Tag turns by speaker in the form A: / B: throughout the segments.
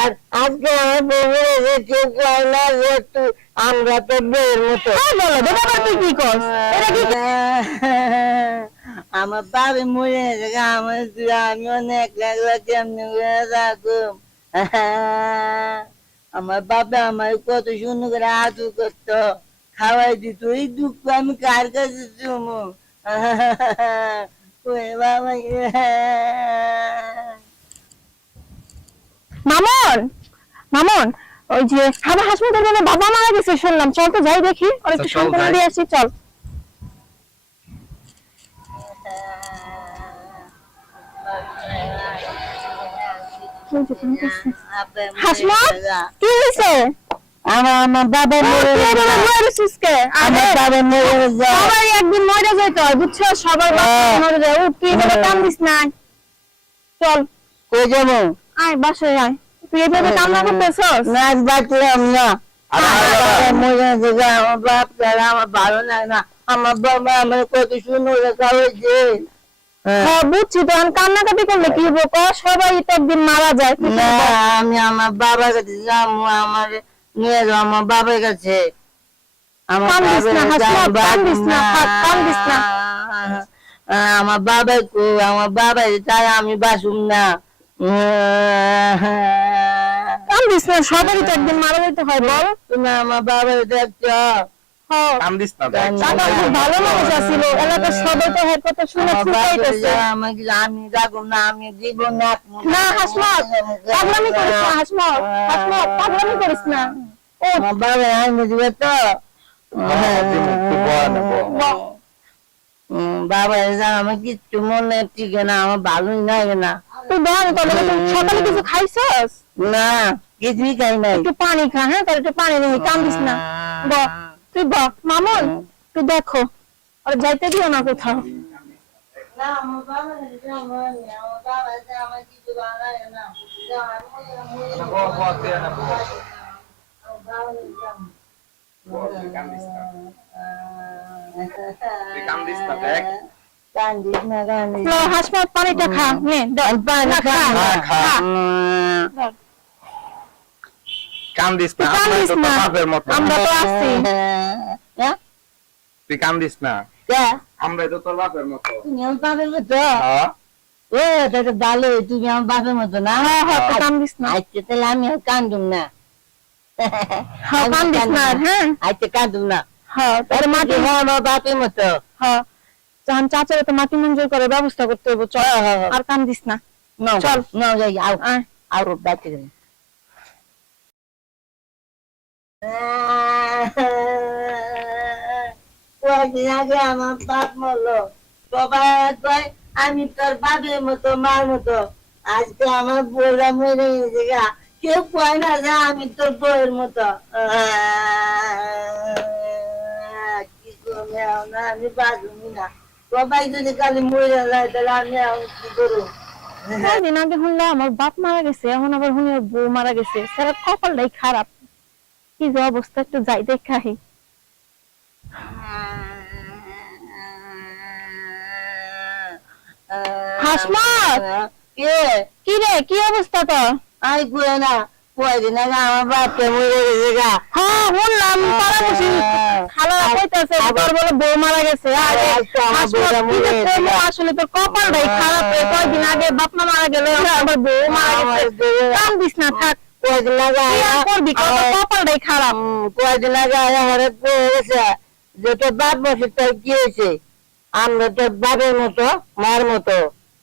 A: আর আজকে আমার বউ বলেছে কেউ কয় না যে একটু আমরা তো বউয়ের মতো।
B: হ্যাঁ বলো এটা তুই কি করছ
A: আমার বাবা মরে গেছে আমার আমি অনেক লাগল কেমনি করে থাকুম আমার বাবা আমার কত সুন্দর করে আদর করতো। খাওয়াই দিত এই দুঃখ আমি কার কাছে চুমু? বাবা
B: মামন মামন ওই যে আমার হাসপাতাল বলে বাবা মারা গেছে শুনলাম। চল তো যাই দেখি আর একটু
C: আচ্ছা,
B: সান্ত্বনা দিয়ে আসি চল। হাসমা কি হয়েছে?
A: আমার আমার বাবা মরে গেছে।
B: এভাবে বলে দিছিস কে?
A: আমার বাবা মরে গেছে।
B: সবাই একদিন মরে যেত হয় বুঝছ? সবার বাবা। মরে যায়। উঠ তুই
A: হ্যাঁ।
B: না। চল।
A: কই যাব?
B: আয় বাসায় আয়। তুই এভাবে কান্না করতেছস?
A: নাচ বাঁচলাম না। আমার আমার বাপ ছাড়া আমার ভালো লাগে না। আমার বাবা আমার কত সুন্দর খাওয়াইছে হ্যাঁ।
B: হ্যাঁ বুঝছি তো এখন কান্নাকাটি করলে কি হব সবাই তো একদিন মারা যায়
A: না আমি আমার বাবার কাছে যাব আমার নিয়ে যাব আমার কাছে। আমার বাবা কো আমার বাবা তাই আমি বাসুম না।
B: কান্দিস না সবারই তো একদিন মারা যেতে হয় বল।
A: তুমি আমার বাবা দেখছ
B: হ্যাঁ।
C: কান্দিস না দেখ।
B: দাদা খুব ভালো মানুষ আছিল এলাকার সবাই তো হের কথা শুনে
A: আমি যাব না আমি জীবন
B: না হাসমত পাগলামি করিস না হাসমত হাসমত পাগলামি করিস না। ও
A: বাবা আমি দিবে তো।
C: দিমু, তুই বল না, বল।
A: উম, বাবা এসে আমার কিচ্ছু মনে টিকে না আমার ভালোই লাগে না।
B: তুই বল তবে সকালে কিছু খাইছস?
A: না। কিছুই খাই নাই।
B: একটু পানি খা হ্যাঁ? তাহলে একটু পানি নিবি কান্দিস না। ব তুই ব মামুন তুই দেখো। আর যাইতে দিও না কোথাও।
C: দেখ।
A: কান্দিস না, কান্দিস
B: লো
A: না।
B: হাসমত পানিটা খা না, খা।
A: খা।
C: কান্দিস না আমরা তো বাপের মতো।
B: আমরা তো আছি।
A: হ্যাঁ?
C: তুই কান্দিস না। আমরা তো তোর বাপের মতো।
A: তুমি আমার বাপের মতো?
C: হ্যাঁ।
A: ও এটা ভালো তুমি আমার বাপের মতো না?
B: হ্যাঁ হ্যাঁ কান্দিস না।
A: আচ্ছা তাহলে আমি আর কান্দুম না।
B: হ্যাঁ কান্দিস না হ্যাঁ।
A: কান্দুম না।
B: হ্যাঁ তাহলে মাটি
A: মাটি হ্যাঁ আমার বাপের মতো।
B: হ্যাঁ। যখন চাচারে তো মাটি মঞ্জুর করে ব্যবস্থা করতে হবে চল।
A: হ্যাঁ, হ্যাঁ, হ্যাঁ।
B: আর কান্দিস না। চল।
A: নাও যাই আও বাচ্চা গেলে আগে আমার বাপ আমি তোর বাপের মতো, মার মতো। আজকে আমার বউরা মরে গেছে গা। কেউ কয় না যে আমি তোর বউয়ের মতো। কি করবে এখন? আমি বাঁচবি না। যদি তাহলে আমি কি
B: আমার বাপ মারা গেছে, এখন আবার বউ মারা গেছে। কপালটাই খারাপ। কি যে অবস্থা একটু যাই দেখাই হাসমত!
A: কে?
B: কি রে কি অবস্থা তো
A: আই না কয়দিন আগে আমার বাপকে মরে গেছে গা।
B: হ্যাঁ শুনলাম পাড়াপড়শি খালারা কইতাছে তোর বলে বউ মারা গেছে। আরে
A: আমার
B: হাসমত,
A: বউটা
B: কি যে
A: মরে গেছে
B: করব
A: গা।
B: আসলে তোর কপালটাই খারাপ কয়দিন আগে বাপ মা মারা গেলে আবার বউ মারা গেছে।
A: বউ-
B: কান্দিস না থাক।
A: কয়দিন আগে
B: কি আর
A: আয়া-
B: করবি কপালটাই খারাপ।
A: হুম, আগে আয়া হরে গেছে যে তোর বাপ বসে তোর কি হয়েছে? আমরা তোর বাপের মতো মার মতো।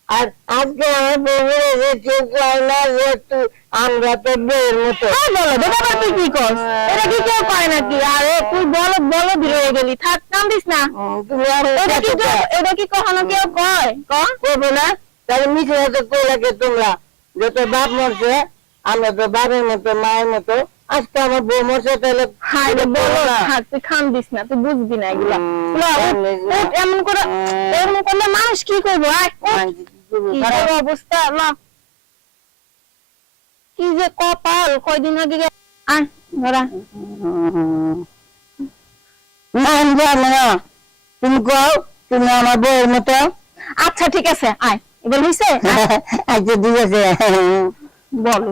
A: আর আজকে আমার বউ বলেছে কেউ কয় না যে একটু আমরা তোর বউয়ের মতো।
B: হ্যাঁ বলো এটা তুই কি করছ এটা কি কেউ কয় নাকি? আরে তুই বলো বলো রয়ে গেলি। থাক কান্দিস না।
A: তুমি আর
B: এটা কি এটা কি কখনো কেউ কয়?
A: না। তাহলে কইলাকে তোমরা? যে তোর বাপ মরছে আমরা তো বাপের মতো মায়ের মতো। আজকে আমার বউ মরছে তাহলে
B: হাই রে বলো
A: না।
B: তুই না তুই বুঝবি না এগুলা।
A: না।
B: এমন করে এমন করলে মানুষ কি করব? অবস্থা ল কি যে কপাল কয়দিন আগে আয় ধরা
A: না না। তুমি কও তুমি আমার বউয়ের মতো।
B: আচ্ছা ঠিক আছে আয়। এবার হইছে?
A: আচ্ছা ঠিক আছে।
B: বলো।